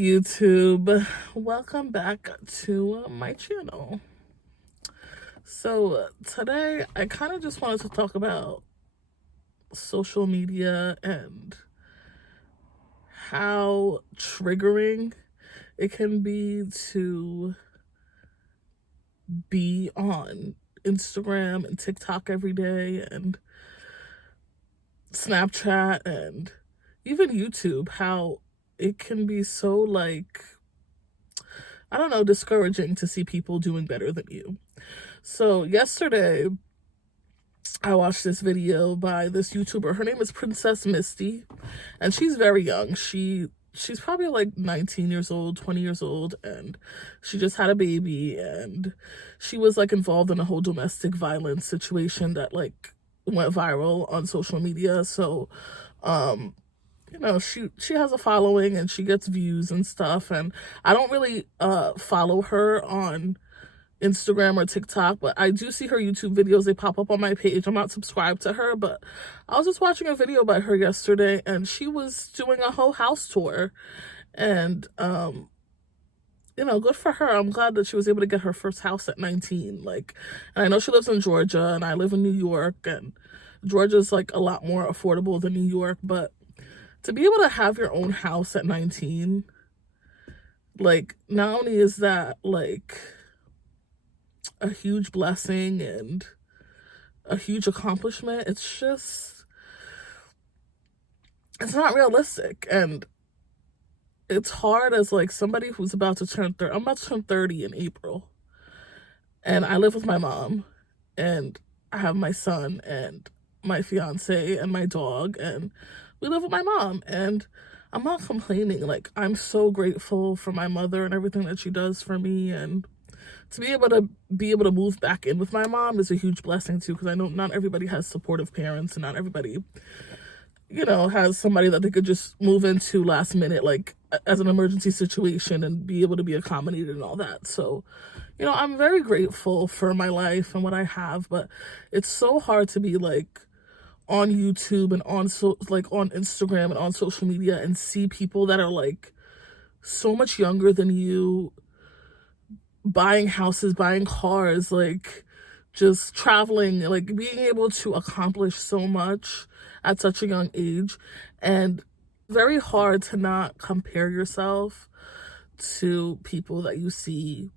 YouTube, welcome back to my channel. So today I kind of just wanted to talk about social media and how triggering it can be to be on Instagram and TikTok every day and Snapchat and even YouTube, how it can be so, like, I don't know, discouraging to see people doing better than you. So yesterday I watched this video by this YouTuber. Her name is Princess Misty, and she's very young. She's probably like 19 years old, 20 years old, and she just had a baby, and she was like involved in a whole domestic violence situation that like went viral on social media. So she has a following and she gets views and stuff, and I don't really follow her on Instagram or TikTok, but I do see her YouTube videos. They pop up on my page. I'm not subscribed to her, but I was just watching a video by her yesterday, and she was doing a whole house tour, and good for her. I'm glad that she was able to get her first house at 19. Like, and I know she lives in Georgia and I live in New York, and Georgia's like a lot more affordable than New York, but to be able to have your own house at 19, like, not only is that like a huge blessing and a huge accomplishment, it's not realistic. And it's hard as like somebody who's about to turn 30. I'm about to turn 30 in April, and I live with my mom, and I have my son and my fiance and my dog, and we live with my mom, and I'm not complaining. Like, I'm so grateful for my mother and everything that she does for me, and to be able to move back in with my mom is a huge blessing too, because I know not everybody has supportive parents, and not everybody, has somebody that they could just move into last minute, like as an emergency situation, and be able to be accommodated and all that. So, I'm very grateful for my life and what I have, but it's so hard to be like on YouTube and on Instagram and on social media and see people that are like so much younger than you, buying houses, buying cars, like just traveling, like being able to accomplish so much at such a young age. And very hard to not compare yourself to people that you see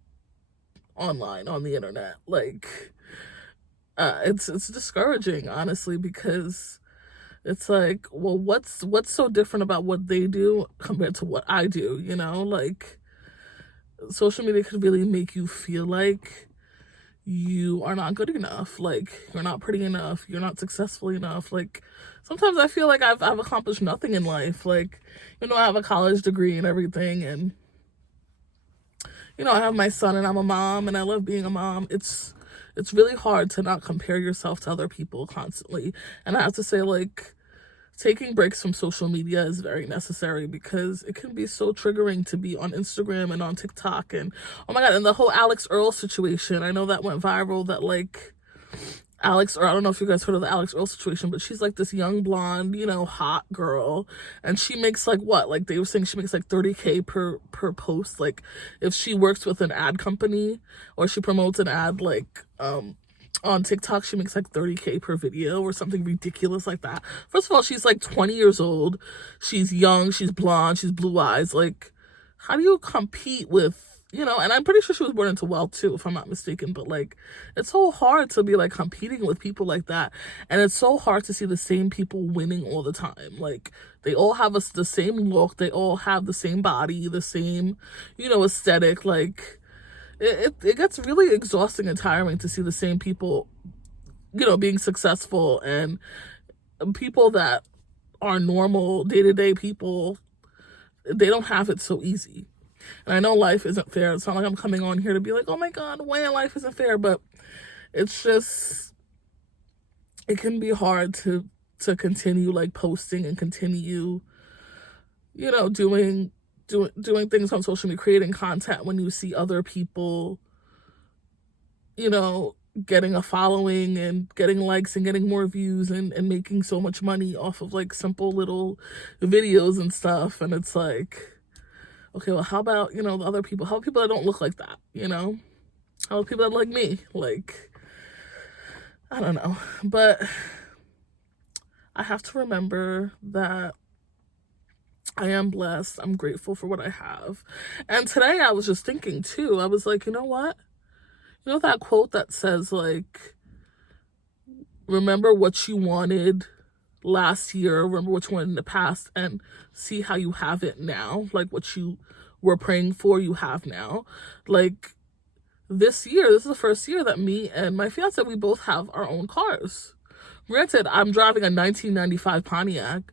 online on the internet. Like, it's discouraging, honestly, because it's like, well, what's so different about what they do compared to what I do, like, social media could really make you feel like you are not good enough, like you're not pretty enough, you're not successful enough. Like, sometimes I feel like I've accomplished nothing in life. Like, I have a college degree and everything, and I have my son, and I'm a mom, and I love being a mom. It's really hard to not compare yourself to other people constantly. And I have to say, like, taking breaks from social media is very necessary, because it can be so triggering to be on Instagram and on TikTok. And oh my god, and the whole Alex Earl situation, I know that went viral, that like I don't know if you guys heard of the Alex Earl situation, but she's like this young blonde, hot girl, and she makes like what, like they were saying she makes like 30K per post. Like, if she works with an ad company or she promotes an ad, like on TikTok, she makes like 30K per video or something ridiculous like that. First of all, she's like 20 years old. She's young, she's blonde, she's blue eyes. Like, how do you compete with, and I'm pretty sure she was born into wealth too, if I'm not mistaken, but like, it's so hard to be like competing with people like that. And it's so hard to see the same people winning all the time. Like, they all have the same look, they all have the same body, the same, aesthetic. Like, it gets really exhausting and tiring to see the same people, being successful, and people that are normal day-to-day people, they don't have it so easy. And I know life isn't fair. It's not like I'm coming on here to be like, oh my god, why life isn't fair, but it's just, it can be hard to continue like posting and continue, doing things on social media, creating content, when you see other people, getting a following and getting likes and getting more views, and making so much money off of like simple little videos and stuff. And it's like, okay, well, how about, the other people? How about people that don't look like that, How about people that look like me? Like, I don't know. But I have to remember that I am blessed. I'm grateful for what I have. And today I was just thinking too, I was like, you know what? You know that quote that says, like, remember what you wanted last year, remember what you wanted in the past, and see how you have it now. Like, what you were praying for, you have now. Like, this year, this is the first year that me and my fiance, we both have our own cars. Granted, I'm driving a 1995 Pontiac,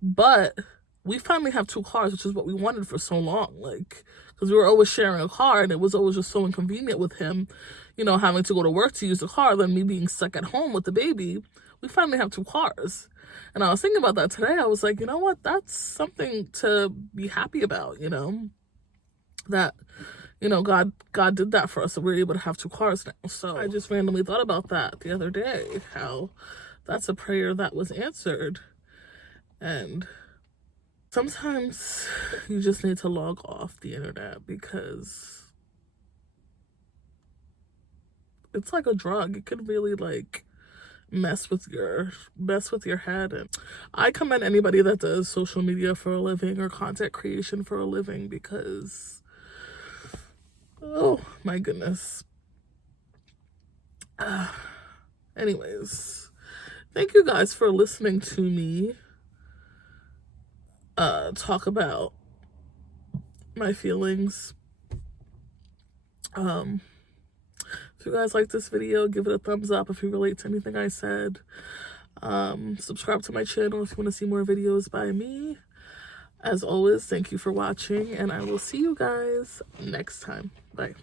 but we finally have 2 cars, which is what we wanted for so long. Like, because we were always sharing a car, and it was always just so inconvenient with him, having to go to work to use the car, then me being stuck at home with the baby. We finally have 2 cars. And I was thinking about that today. I was like, you know what? That's something to be happy about, that, God did that for us, so we're able to have 2 cars now. So I just randomly thought about that the other day, how that's a prayer that was answered. And sometimes you just need to log off the internet, because it's like a drug. It could really, like, mess with your head. And I commend anybody that does social media for a living or content creation for a living, because, oh my goodness. Anyways, thank you guys for listening to me talk about my feelings. If you guys like this video, give it a thumbs up if you relate to anything I said. Subscribe to my channel if you want to see more videos by me. As always, thank you for watching, and I will see you guys next time. Bye.